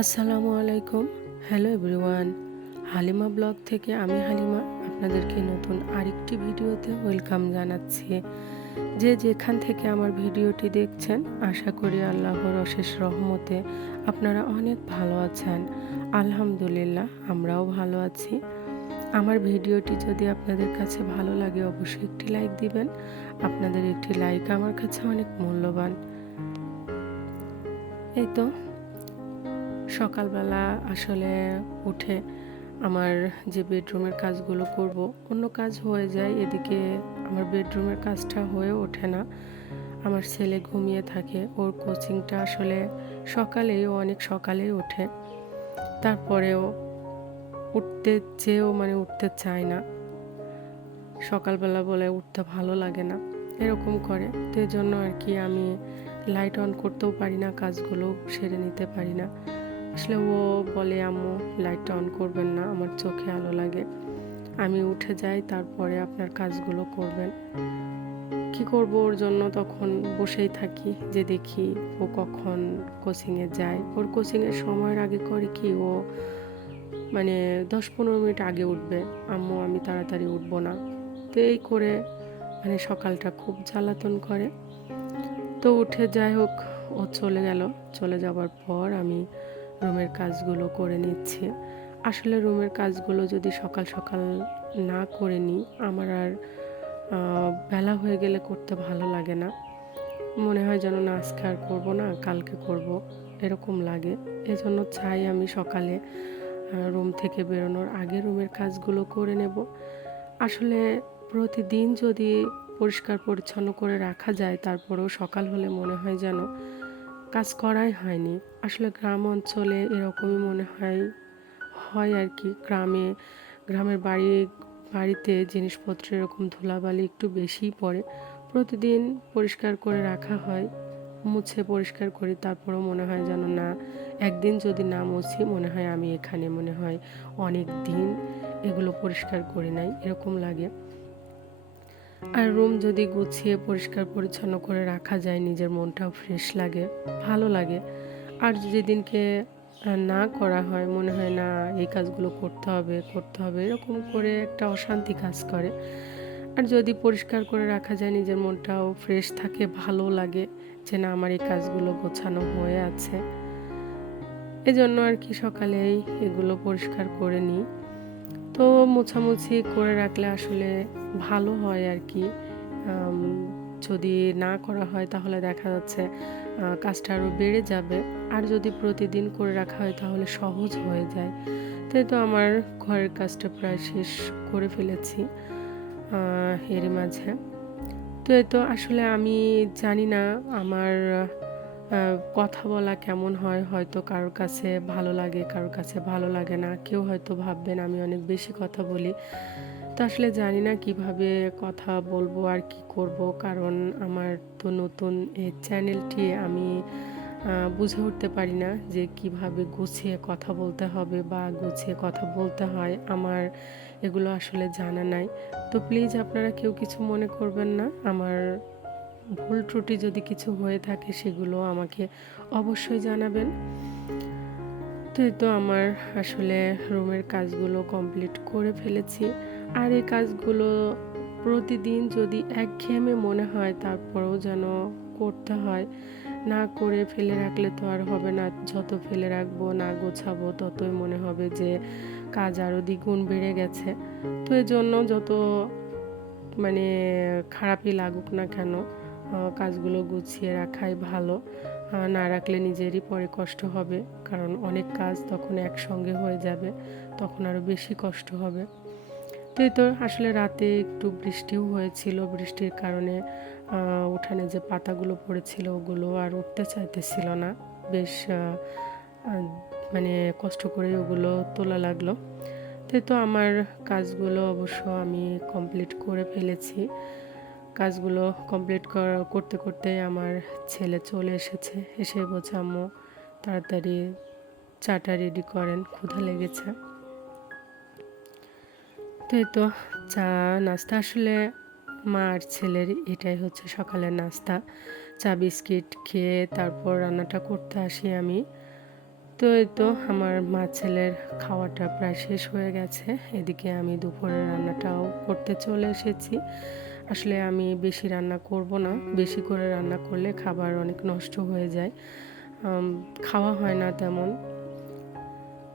আসসালামু আলাইকুম। Hello everyone Halima blog থেকে আমি হালিমা আপনাদেরকে নতুন আরেকটি ভিডিওতে ওয়েলকাম জানাচ্ছি। যে যেখান থেকে আমার ভিডিওটি দেখছেন, আশা করি আল্লাহর অশেষ রহমতে আপনারা অনেক ভালো আছেন। আলহামদুলিল্লাহ, আমরাও ভালো আছি। আমার ভিডিওটি যদি আপনাদের কাছে ভালো লাগে, অবশ্যই একটি লাইক দিবেন। আপনাদের একটি লাইক আমার কাছে অনেক মূল্যবান। এই তো সকালবেলা আসলে উঠে আমার যে বেডরুমের কাজগুলো করব, অন্য কাজ হয়ে যায়, এদিকে আমার বেডরুমের কাজটা হয়ে ওঠে না। আমার ছেলে ঘুমিয়ে থাকে, ওর কোচিংটা আসলে সকালেই, ও অনেক সকালেই ওঠে। তারপরেও উঠতে চেয়েও মানে উঠতে চায় না। সকালবেলা বলে উঠতে ভালো লাগে না, এরকম করে। তো জন্য আর কি আমি লাইট অন করতেও পারি না, কাজগুলো সেরে নিতে পারি না। আসলে ও বলে, আম্মু লাইটটা অন করবেন না, আমার চোখে আলো লাগে। আমি উঠে যাই, তারপরে আপনার কাজগুলো করবেন। কি করব ওর জন্য? তখন বসেই থাকি যে দেখি ও কখন কোচিংয়ে যায়। ওর কোচিংয়ের সময়ের আগে করে কি ও মানে দশ পনেরো মিনিট আগে উঠবে। আম্মু, আমি তাড়াতাড়ি উঠবো না। তো এই করে মানে সকালটা খুব জ্বালাতন করে। তো উঠে যাই হোক, ও চলে গেল। চলে যাওয়ার পর আমি রুমের কাজগুলো করে নিচ্ছি। আসলে রুমের কাজগুলো যদি সকাল সকাল না করে নিই, আমার আর বেলা হয়ে গেলে করতে ভালো লাগে না। মনে হয় যেন না, আজকে আর করব না, কালকে করব, এরকম লাগে। এজন্য চাই আমি সকালে রুম থেকে বেরোনোর আগে রুমের কাজগুলো করে নেব। আসলে প্রতিদিন যদি পরিষ্কার পরিচ্ছন্ন করে রাখা যায়, তারপরেও সকাল হলে মনে হয় যেন কাজ করাই হয়নি। আসলে গ্রাম অঞ্চলে এরকমই মনে হয় হয় আর কি। গ্রামে, গ্রামের বাড়ি, বাড়িতে জিনিসপত্র এরকম ধুলাবালি একটু বেশিই পড়ে। প্রতিদিন পরিষ্কার করে রাখা হয়, মুছে পরিষ্কার করি, তারপরেও মনে হয় যেন না, একদিন যদি না মুছি, মনে হয় আমি এখানে মনে হয় অনেক দিন এগুলো পরিষ্কার করি নাই, এরকম লাগে। আর রুম যদি গুছিয়ে পরিষ্কার পরিচ্ছন্ন করে রাখা যায়, নিজের মনটাও ফ্রেশ লাগে, ভালো লাগে। আর যেদিনকে না করা হয়, মনে হয় না এই কাজগুলো করতে হবে করতে হবে, এরকম করে একটা অশান্তি কাজ করে। আর যদি পরিষ্কার করে রাখা যায়, নিজের মনটাও ফ্রেশ থাকে, ভালো লাগে যে না, আমার এই কাজগুলো গোছানো হয়ে আছে। এজন্য আর কি সকালেই এগুলো পরিষ্কার করে নিই। তো মোছামুছি করে রাখলে আসলে ভালো হয় আর কি যদি না করা হয় তাহলে দেখা যাচ্ছে কাজটা আরও বেড়ে যাবে। আর যদি প্রতিদিন করে রাখা হয় তাহলে সহজ হয়ে যায়। তাই তো আমার ঘরের কাজটা প্রায় শেষ করে ফেলেছি এর মাঝে। তো এই তো আসলে আমি জানি না আমার কথা বলা কেমন হয়? হয়তো কারোর কাছে ভালো লাগে, কারোর কাছে ভালো লাগে না। কেউ হয়তো ভাববেন, আমি অনেক বেশি কথা বলি। তো আসলে জানি না কীভাবে কথা বলব আর কি করব। কারণ আমার তো নতুন এই চ্যানেলটি আমি বুঝে উঠতে পারি না যে কীভাবে গুছিয়ে কথা বলতে হবে বা গুছিয়ে কথা বলতে হয়। আমার এগুলো আসলে জানা নাই। তো প্লিজ আপনারা কেউ কিছু মনে করবেন না। আমার ভুল ত্রুটি যদি কিছু হয়ে থাকে সেগুলো আমাকে অবশ্যই জানাবেন। তো তো আমার আসলে রুমের কাজগুলো কমপ্লিট করে ফেলেছি। আর এই কাজগুলো প্রতিদিন যদি একঘেয়েমে মনে হয় তারপরেও যেন করতে হয়, না করে ফেলে রাখলে তো আর হবে না। যত ফেলে রাখব, না গোছাবো, ততই মনে হবে যে কাজ আরও দ্বিগুণ বেড়ে গেছে। তো এই জন্য যত মানে খারাপই লাগুক না কেন কাজগুলো গুছিয়ে রাখাই ভালো। না রাখলে নিজেরই পরে কষ্ট হবে, কারণ অনেক কাজ তখন একসঙ্গে হয়ে যাবে, তখন আরও বেশি কষ্ট হবে। তো এই তো আসলে রাতে একটু বৃষ্টিও হয়েছিল, বৃষ্টির কারণে উঠানে যে পাতাগুলো পড়েছিল ওগুলো আর উঠতে চাইতেছিল না। বেশ মানে কষ্ট করে ওগুলো তোলা লাগল। তো তো আমার কাজগুলো অবশ্য আমি কমপ্লিট করে ফেলেছি। কাজগুলো কমপ্লিট করতে করতে আমার ছেলে চলে এসেছে। এসে বলছে, আম্মু, তাড়াতাড়ি চাটা রেডি করেন, ক্ষুধা লেগেছে। তো এই তো, চা, নাস্তা আসলে মা আর ছেলের এটাই হচ্ছে সকালের নাস্তা। চা, বিস্কিট খেয়ে তারপর রান্নাটা করতে আসি আমি। তো এই তো, আমার মা ছেলের খাওয়াটা প্রায় শেষ হয়ে গেছে। এদিকে আমি দুপুরের রান্নাটাও করতে চলে এসেছি। আসলে আমি বেশি রান্না করব না। বেশি করে রান্না করলে খাবার অনেক নষ্ট হয়ে যায়। খাওয়া হয় না তেমন।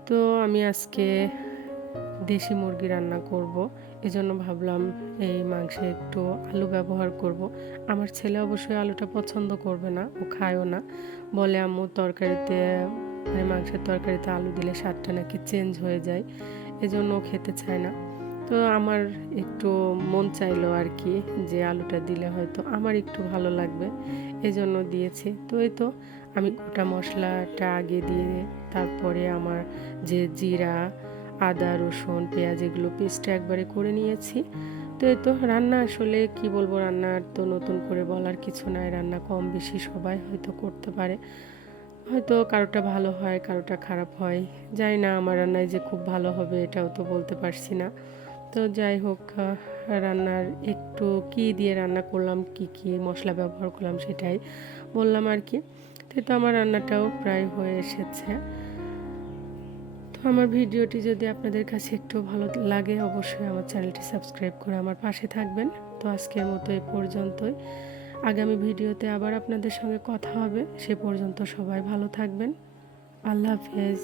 তো আমি আজকে দেশি মুরগি রান্না করব। এজন্য ভাবলাম এই মাংসে একটু আলু ব্যবহার করব। আমার ছেলে অবশ্যই আলুটা পছন্দ করবে না, ও খায়ও না। বলে, আম্মু, তরকারিতে মানে মাংসের তরকারিতে আলু দিলে স্বাদটা নাকি চেঞ্জ হয়ে যায়। এজন্য ও খেতে চায় না। তো আমার একটু মন চাইলো আর কি যে আলুটা দিলে হয়তো আমার একটু ভালো লাগবে। এজন্য দিয়েছি। তো এই তো আমি গোটা মশলাটা আগে দিয়ে তারপরে আমার যে জিরা, আদা, রসুন, পেঁয়াজ এগুলো পেস্টটা একবারে করে নিয়েছি। তো এই তো রান্না আসলে কি বলব রান্নার তো নতুন করে বলার কিছু নাই। রান্না কম বেশি সবাই হয়তো করতে পারে। হয়তো কারোটা ভালো হয় কারোটা খারাপ হয়। জানি না, আমার রান্নায় যে খুব ভালো হবে এটাও তো বলতে পারছি না। তো যাই হোক রান্নার একটু কি দিয়ে রান্না করলাম, কি কি মশলা ব্যবহার করলাম সেটাই বললাম আর কি। তো আমার রান্নাটাও প্রায় হয়ে এসেছে। তো আমার ভিডিওটি যদি আপনাদের কাছে একটু ভালো লাগে, অবশ্যই আমার চ্যানেলটি সাবস্ক্রাইব করে আমার পাশে থাকবেন। তো আজকের মতো এ পর্যন্তই। আগামী ভিডিওতে আবার আপনাদের সঙ্গে কথা হবে। সে পর্যন্ত সবাই ভালো থাকবেন। আল্লাহ হাফেজ।